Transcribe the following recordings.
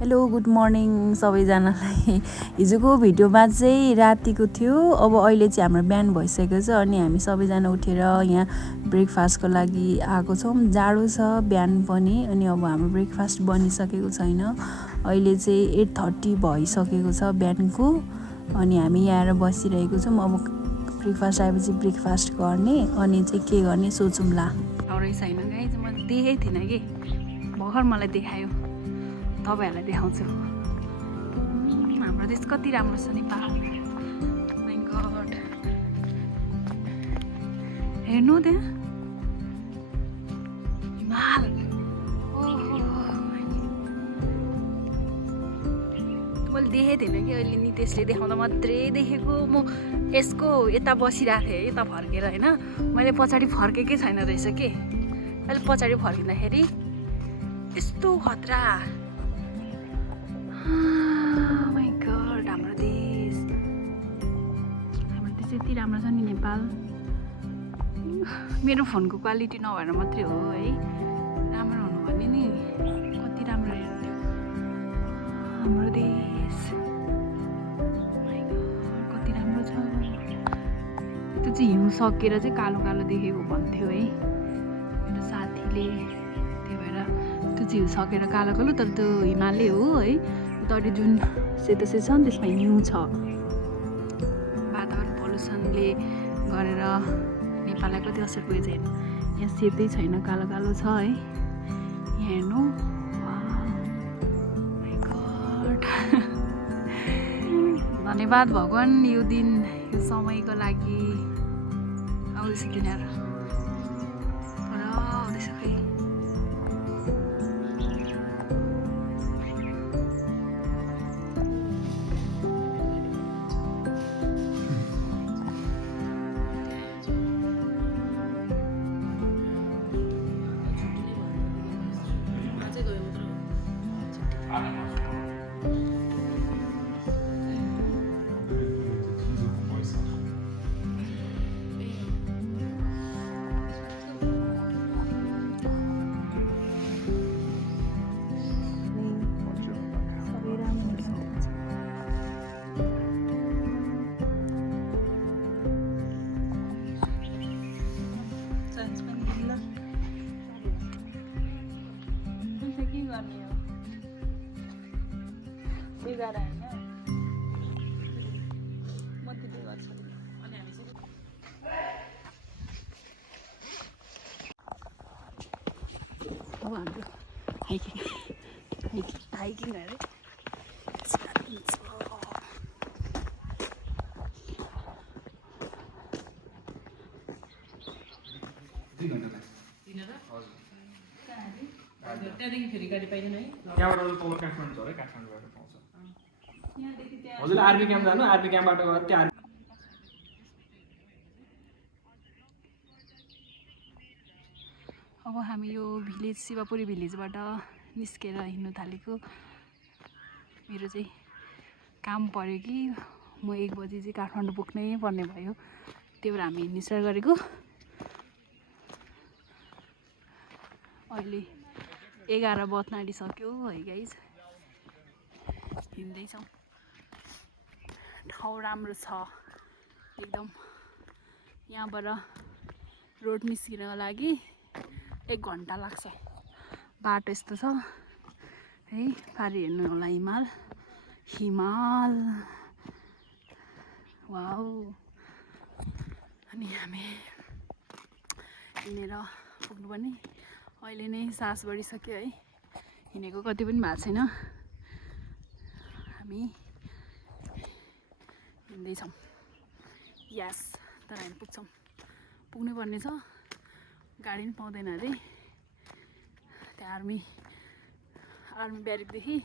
Hello good morning सबैजनालाई। हिजोको भिडियोमा चाहिँ रातिको थियो, अब अहिले चाहिँ हाम्रो बिहान भइसकेको छ अनि हामी सबैजना उठेर यहाँ ब्रेकफास्टको लागि आएको छौँ। जाडो छ बिहान पनि अनि अब हाम्रो ब्रेकफास्ट बनिसकेको छैन। अहिले चाहिँ 8:30 भइसकेको छ बिहानको अनि हामी यहाँ आएर बसिरहेको छौँ। अब ब्रेकफास्ट आएपछि ब्रेकफास्ट गर्ने अनि चाहिँ के गर्ने सोचौँला। रहेछ होइन गाइज, म देखेको थिइनँ कि भर्खर मलाई देखायो, तपाईँहरूलाई देखाउँछु। हाम्रो देश कति राम्रो छ नेपाल। माइ गॉड, हेर्नु त्यहाँ हिमाल। मैले देखेको थिएन कि अहिले नितेशले देखाउँदा मात्रै देखेको। म यसको यता बसिरहेको थिएँ, यता फर्केर होइन, मैले पछाडि फर्केकै छैन रहेछ कि। अहिले पछाडि फर्किँदाखेरि यस्तो खतरा। माइ गॉड, हाम्रो देश यति राम्रो छ नि नेपाल। मेरो फोनको क्वालिटी नभएर मात्रै हो है, राम्रो हुनु भने नि कति राम्रो हेर्थ्यो हाम्रो देश। माइ गॉड, कति राम्रो छ। त्यो चाहिँ हिउँ सकेर चाहिँ कालो कालो देखेको भन्थ्यो है मेरो साथीले। त्यही भएर त्यो चाहिँ हिउँ सकेर कालो कालो, तर त्यो हिमालय हो है। उतापट्टि जुन सेतो सेतो छ नि त्यसमा हिउँ छ। वातावरण पल्युसनले गरेर नेपाललाई कति असर पुगेको छैन। यहाँ सेतै छैन, कालो कालो छ है। यहाँ हेर्नु, माइ गॉड। धन्यवाद भगवान् यो दिन, यो समयको लागि। आउँदैछ तिनीहरू, तर आउँदैछ खै। अब हाम्रो हाइकिङ अरे त्यहाँदेखि फेरि गाडी पाइँदैन है। त्यहाँबाट तल काठमाडौँ झरे, काठमाडौँबाट पाउँछ। हजुरले आरबी क्याम्प जानु, आरबी क्याम्पबाट गएर त्यो अब हामी यो भिलेज शिवपुरी भिलेजबाट निस्केर हिँड्नु थालेको। मेरो चाहिँ काम पऱ्यो कि म 1 बजी चाहिँ काठमाडौँ पुग्नै पर्ने भयो, त्यही भएर हामी हिँड्नु स्टार्ट गरेको। अहिले 11 बज्न आँटिसक्यो है गाइज। हिँड्दैछौँ, ठाउँ राम्रो छ एकदम। यहाँबाट रोड निस्किनको लागि 1 घन्टा लाग्छ। बाटो यस्तो छ है। पारि हेर्नु होला हिमाल, हिमाल वाउ। अनि हामी हिँडेर पुग्नुपर्ने। अहिले नै सास बढिसक्यो है, हिँडेको कति पनि भएको छैन। हामी हिँड्दैछौँ, यस। तर हामी पुग्छौँ, पुग्नै पर्ने छ। गाडी पनि पाउँदैन अरे त्यहाँ। आर्मी ब्यारेकदेखि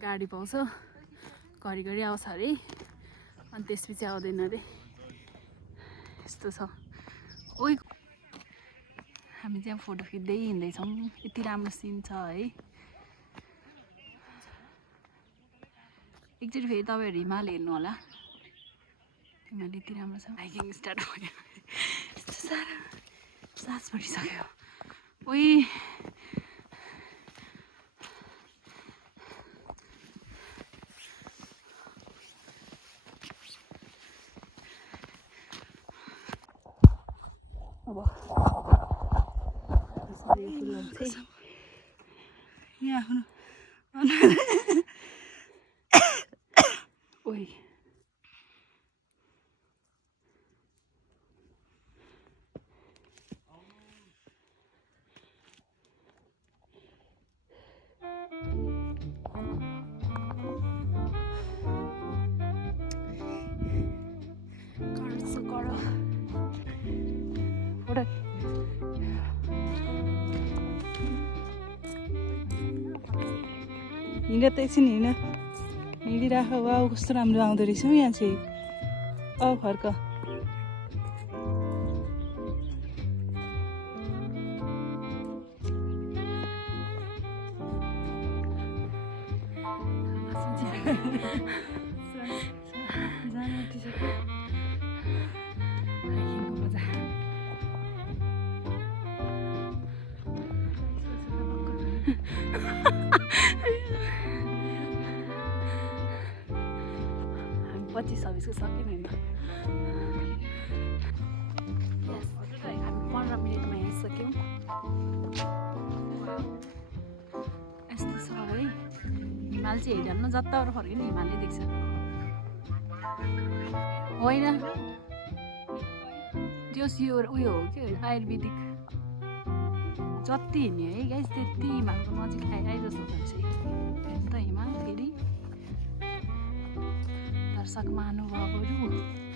गाडी पाउँछ, घरिघरि आउँछ अरे, अनि त्यसपछि आउँदैन अरे, यस्तो छ। ओइ, हामी चाहिँ फोटो खिच्दै हिँड्दैछौँ। यति राम्रो सिन छ है। एकचोटि फेरि तपाईँहरू हिमाल हेर्नु होला, हिमाल यति राम्रो छ। हाइकिङ स्टार्ट भयो, यस्तो साह्रो सास बढिसक्यो। ओइ अब यहाँ आफ्नो ओइ हिँड त एकछिन हिँडिराख वाउ कस्तो राम्रो आउँदो रहेछ हौ यहाँ चाहिँ फर्क हामी 25-26 सक्यौँ होइन हामी 15 मिनटमा हिँडिसक्यौँ यस्तो छ है हिमाल चाहिँ हेरिहाल्नु जताबाट फर्किनु हिमालै देख्छ होइन त्यो उयो हो कि आयुर्वेदिक जति हिँड्ने है गाइस त्यति हिमालको नजिक आइरहे जस्तो छ त हिमाल फेरि दर्शक महानुभावहरू